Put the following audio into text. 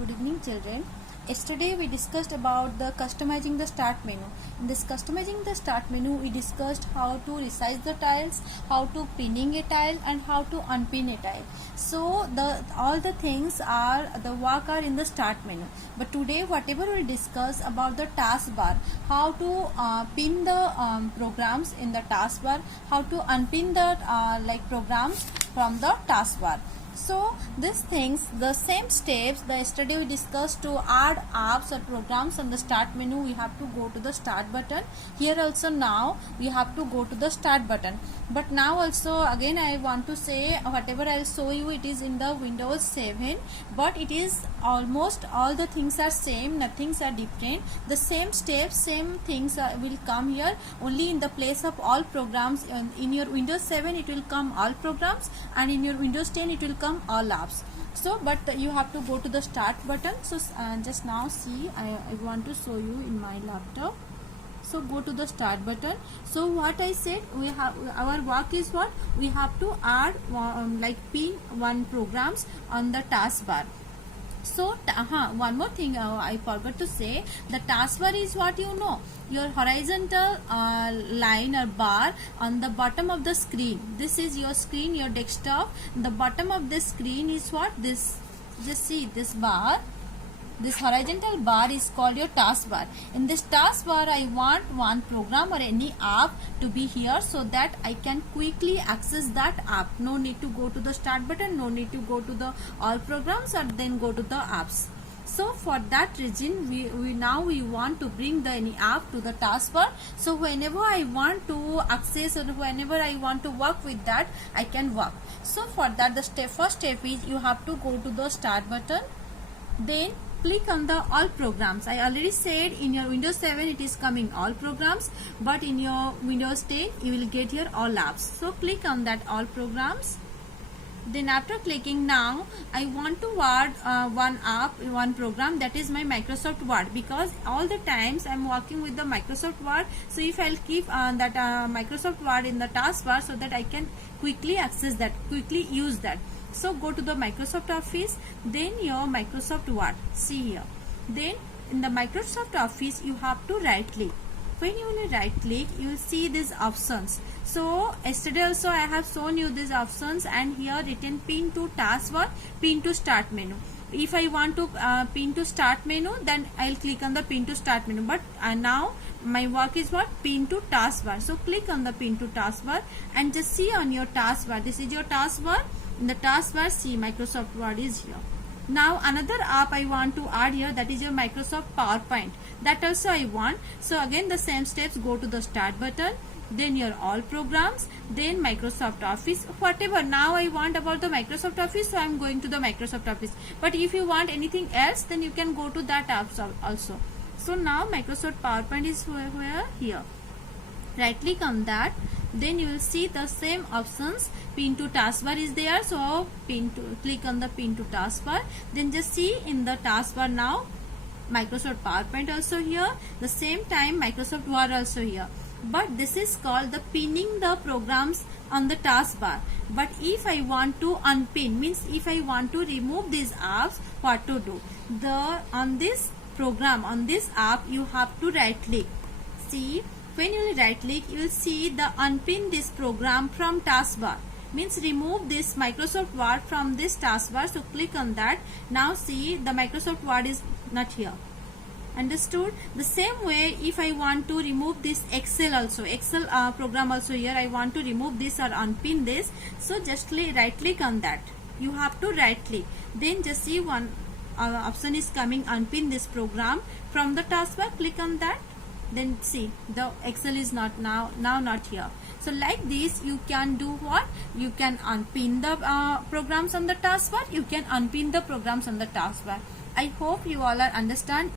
Good evening, children. Yesterday we discussed about the customizing the start menu. In this customizing the start menu, we discussed how to resize the tiles, how to pinning a tile, and how to unpin a tile. So all the things are the work are in the start menu. But today, whatever we'll discuss about the taskbar, how to pin the programs in the taskbar, how to unpin the programs from the taskbar. So these things, the same steps the yesterday we discussed to add apps or programs on the start menu, we have to go to the start button. Here also now we have to go to the start button. But now also again I want to say whatever I will show you, it is in the Windows 7, but it is almost all the things are same, nothings are different. The same steps, same things will come here, only in the place of all programs. In your Windows 7 it will come all programs, and in your Windows 10 it will come all apps. So but you have to go to the start button. So just now see, I want to show you in my laptop. So go to the start button. So what I said, we have our work is what we have to add pin one programs on the taskbar. So one more thing I forgot to say, the taskbar is what you know, your horizontal line or bar on the bottom of the screen. This is your screen, your desktop. The bottom of the screen is what this, just see this bar. This horizontal bar is called your taskbar. In this taskbar, I want one program or any app to be here so that I can quickly access that app. No need to go to the start button, no need to go to the all programs or then go to the apps. So for that reason, we want to bring the any app to the taskbar. So whenever I want to access or whenever I want to work with that, I can work. So for that, the first step is you have to go to the start button, then click on the all programs. I already said in your Windows 7 it is coming all programs, but in your Windows 10 you will get here all apps. So click on that all programs. Then after clicking, now I want to add one app, one program, that is my Microsoft Word, because all the times I am working with the Microsoft Word. So if I'll keep that Microsoft Word in the taskbar so that I can quickly access that, quickly use that. So go to the Microsoft Office, then your Microsoft Word, see here. Then in the Microsoft Office you have to right click. When you will right click, you will see these options. So yesterday also I have shown you these options, and here written pin to taskbar, pin to start menu. If I want to pin to start menu, then I'll click on the pin to start menu. But now my work is what, pin to taskbar. So click on the pin to taskbar and just see on your taskbar. This is your taskbar. In the taskbar, see Microsoft Word is here. Now another app I want to add here, that is your Microsoft PowerPoint. That also I want. So again the same steps, go to the start button, then your all programs, then Microsoft Office, whatever. Now I want about the Microsoft Office, so I am going to the Microsoft Office. But if you want anything else, then you can go to that app also. So now Microsoft PowerPoint is where here. Right click on that, then you will see the same options. Pin to taskbar is there, so click on the pin to taskbar. Then just see in the taskbar now Microsoft PowerPoint also here, the same time Microsoft Word also here. But this is called the pinning the programs on the taskbar. But if I want to unpin, means if I want to remove these apps, what to do? On this program, on this app, you have to right click. See, when you will right click, you will see the unpin this program from taskbar, means remove this Microsoft Word from this taskbar. So click on that. Now see the Microsoft Word is not here. Understood? The same way, if I want to remove this Excel also, Excel program also here, I want to remove this or unpin this. So just right click on that. You have to right click. Then just see one option is coming, unpin this program from the taskbar. Click on that. Then see the Excel is not now not here. So like this you can do what? You can unpin the programs on the taskbar. You can unpin the programs on the taskbar. I hope you all are understand.